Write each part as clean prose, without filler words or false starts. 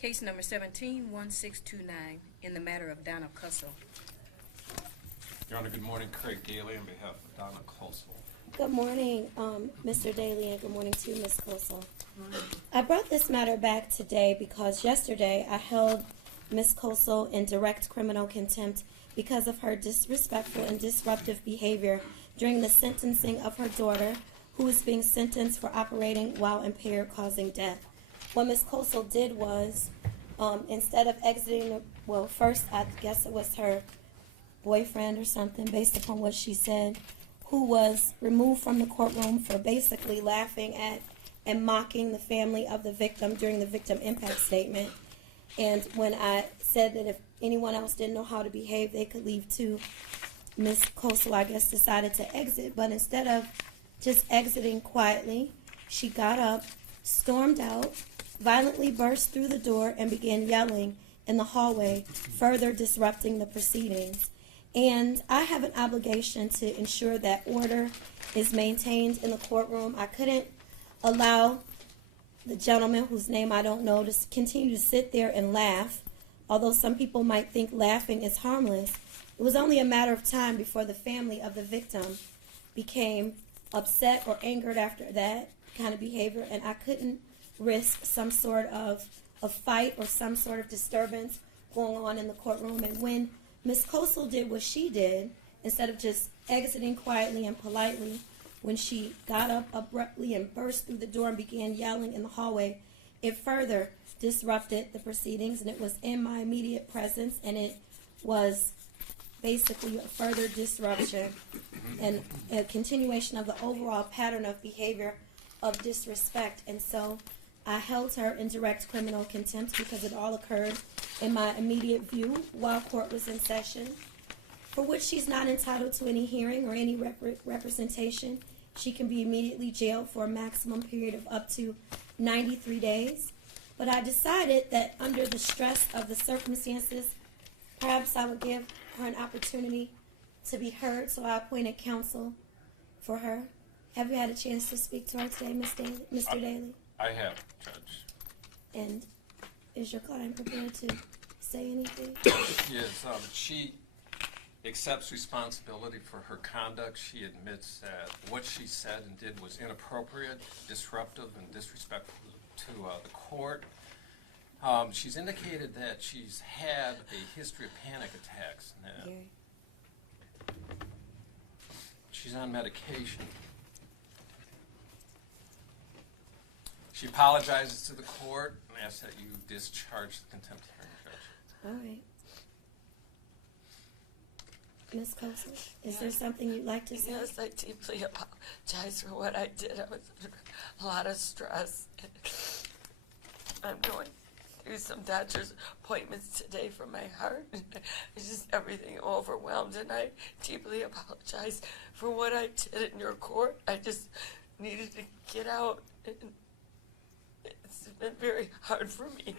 Case number 17-1629 in the matter of Donna Kosal. Your Honor, good morning. Craig Daly on behalf of Donna Kosal. Good morning, Mr. Daly, and good morning to Ms. Kosal. I brought this matter back today because yesterday I held Ms. Kosal in direct criminal contempt because of her disrespectful and disruptive behavior during the sentencing of her daughter, who was being sentenced for operating while impaired, causing death. What Ms. Kosal did was, instead of exiting, well, first I guess it was her boyfriend or something, based upon what she said, who was removed from the courtroom for basically laughing at and mocking the family of the victim during the victim impact statement. And when I said that if anyone else didn't know how to behave, they could leave too, Ms. Kosal, I guess, decided to exit. But instead of just exiting quietly, she got up, stormed out, violently burst through the door, and began yelling in the hallway, further disrupting the proceedings. And I have an obligation to ensure that order is maintained in the courtroom. I couldn't allow the gentleman, whose name I don't know, to continue to sit there and laugh, although some people might think laughing is harmless. It was only a matter of time before the family of the victim became upset or angered after that kind of behavior, and I couldn't risk some sort of a fight or some sort of disturbance going on in the courtroom. And when Ms. Kosal did what she did, instead of just exiting quietly and politely, when she got up abruptly and burst through the door and began yelling in the hallway, it further disrupted the proceedings, and it was in my immediate presence, and it was basically a further disruption and a continuation of the overall pattern of behavior of disrespect. And so I held her in direct criminal contempt because it all occurred in my immediate view while court was in session, for which she's not entitled to any hearing or any representation. She can be immediately jailed for a maximum period of up to 93 days. But I decided that under the stress of the circumstances, perhaps I would give her an opportunity to be heard, so I appointed counsel for her. Have you had a chance to speak to her today, Mr. Daly? I have, Judge. And is your client prepared to say anything? Yes, she accepts responsibility for her conduct. She admits that what she said and did was inappropriate, disruptive, and disrespectful to the court. She's indicated that she's had a history of panic attacks. Now, she's on medication. She apologizes to the court and asks that you discharge the contempt hearing, Judge. All right. Ms. Kosal, is there something you'd like to say? Yes, I deeply apologize for what I did. I was under a lot of stress. I'm going through some doctor's appointments today for my heart. It's just everything overwhelmed, and I deeply apologize for what I did in your court. I just needed to get out. And it's been very hard for me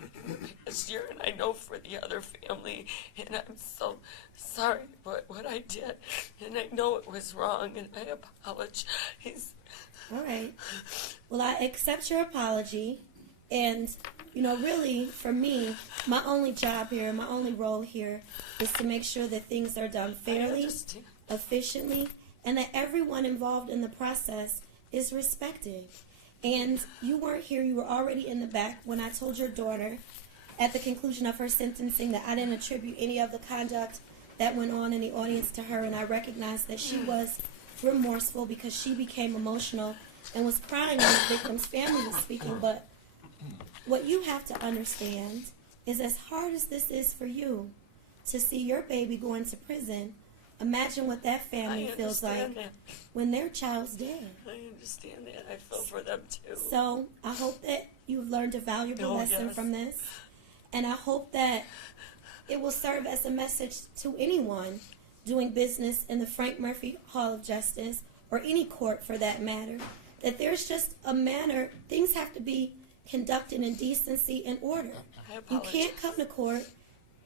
this year, and I know for the other family, and I'm so sorry for what I did, and I know it was wrong, and I apologize. All right. Well, I accept your apology, and, you know, really, for me, my only job here, my only role here is to make sure that things are done fairly, efficiently, and that everyone involved in the process is respected. And you weren't here, you were already in the back when I told your daughter at the conclusion of her sentencing that I didn't attribute any of the conduct that went on in the audience to her, and I recognized that she was remorseful because she became emotional and was crying when the victim's family was speaking. But what you have to understand is, as hard as this is for you to see your baby going to prison, imagine what that family feels like when their child's dead. I understand that. I feel for them too. So I hope that you've learned a valuable lesson from this. And I hope that it will serve as a message to anyone doing business in the Frank Murphy Hall of Justice, or any court for that matter, that there's just a manner, things have to be conducted in decency and order. You can't come to court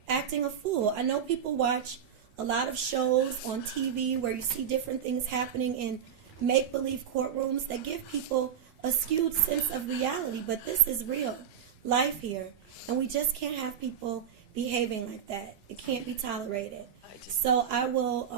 acting a fool. I know people watch a lot of shows on TV where you see different things happening in make-believe courtrooms that give people a skewed sense of reality, but this is real life here. And we just can't have people behaving like that. It can't be tolerated. just- So I will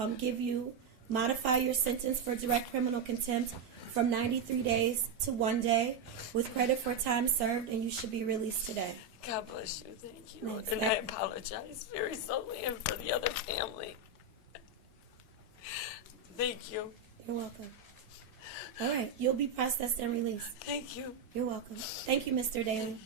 modify your sentence for direct criminal contempt from 93 days to 1 day with credit for time served, and you should be released today. God bless you. Thank you. Thanks. And I apologize very solely and for the other family. Thank you. You're welcome. All right, you'll be processed and released. Thank you. You're welcome. Thank you, Mr. Daly.